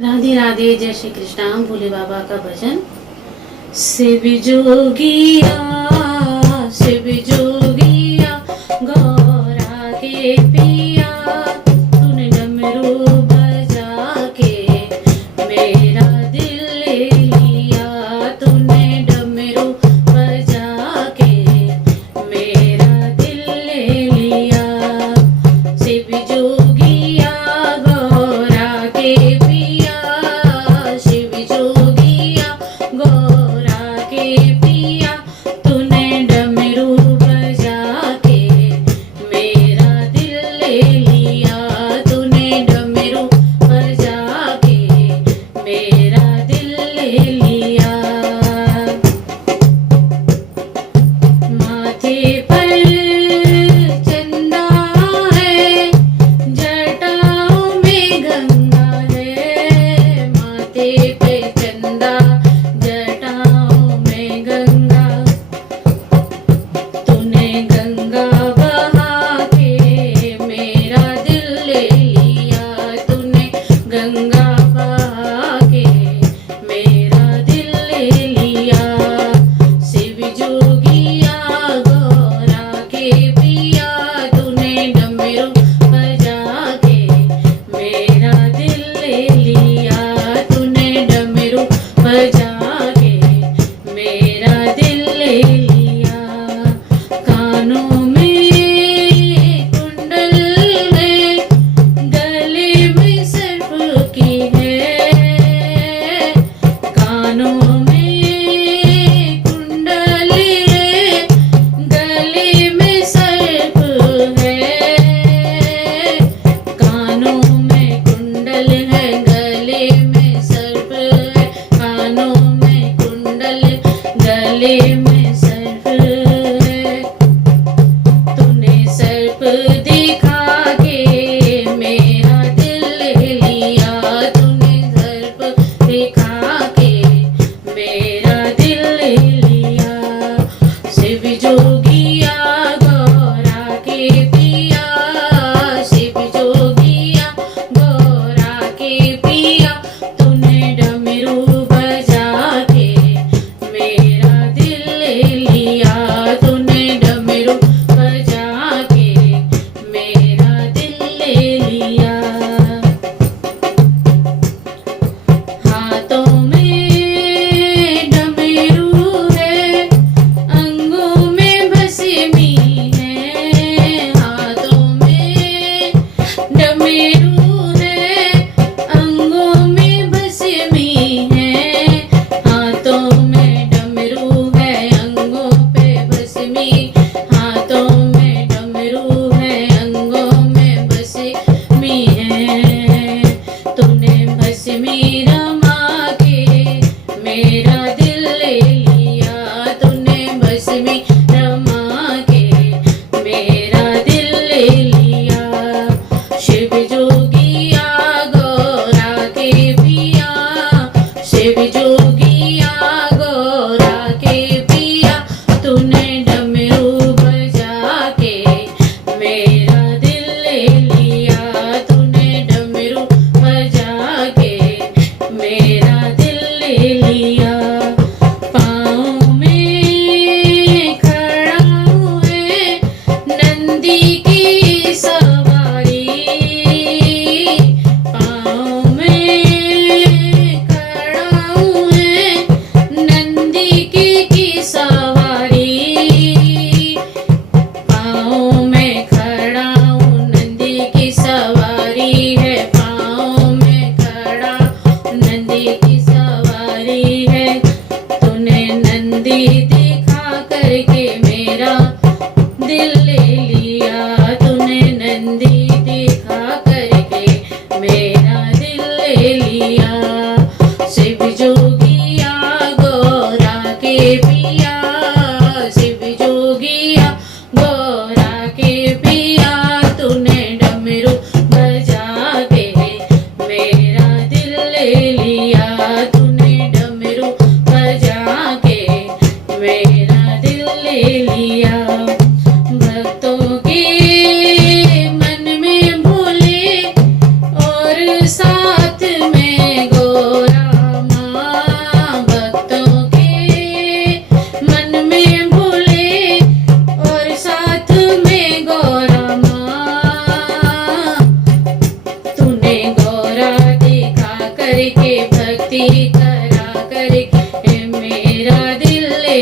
राधे राधे, जय श्री कृष्णा। भोले बाबा का भजन। शिव जोगिया, शिव जोगिया, गौरा के पिया, तूने डमरू बजा के मेरा दिल ले लिया, तूने डमरू बजा के मेरा दिल ले लिया। शिव जोगिया, गौरा के पिया, शिव जोगिया, गौरा के पिया, तूने डमरू बजा के मेरा दिल ले लिया, तूने डमरू बजा के मेरा दिल ले लिया। माथे पर चंदा है, जटाओं में गंगा है, माथे पे चंदा, जटाओं में गंगा, तूने गंगा बहा के मेरा दिल ले लिया, तूने गंगा बहा के मेरा दिल ले लिया। शिव जोगिया, गौरा के पिया, तूने डमरू बजा के मेरा दिल ले लिया, तूने डमरू बजा के मेरा दिल ले लिया। कानों में कुंडल है, गले में सर्प की है, कानों में कुंडल है, गले में सर्प है, कानों में कुंडल है, गले में सर्प है, कानों में कुंडल, गले में सर्प है। तूने सर्प दिखा के मेरा दिल ले लिया, तूने सर्प दिखा के मेरा दिल ले लिया। शिव जोगिया, गौरा के पिया, शिव जोगिया, गौरा के पिया, तूने डमरू बजा के मेरा दिल ले लिया, तूने डमरू बजा के मेरा दिल ले लिया। हाथों में डमरू है, अंगों में भस्मी है, हाथों में डमरू है, अंगों में भस्मी है, हाथों में डमरू है, अंगों पे भस्मी, हाथों में डमरू है, अंगों में भस्मी है। तूने भस्मी रमा के मेरा दिल ले लिया, तूने भस्मी रमा के मेरा दिल ले लिया। शिव जोगिया, गौरा के पिया, शिव जोगिया, गौरा के पिया, तूने डमरू बजा के मेरा दिल ले लिया, तूने डमरू बजा के मेरा दिल ले लिया। पाँव में खड़ा हुए नंदी की सवारी, पाँव में खड़ा हुए नंदी की सवारी, पाँव में खड़ा हूँ नंदी की सवारी है, पाँव में खड़ा नंदी करके भक्ति करा करके मेरा दिल ले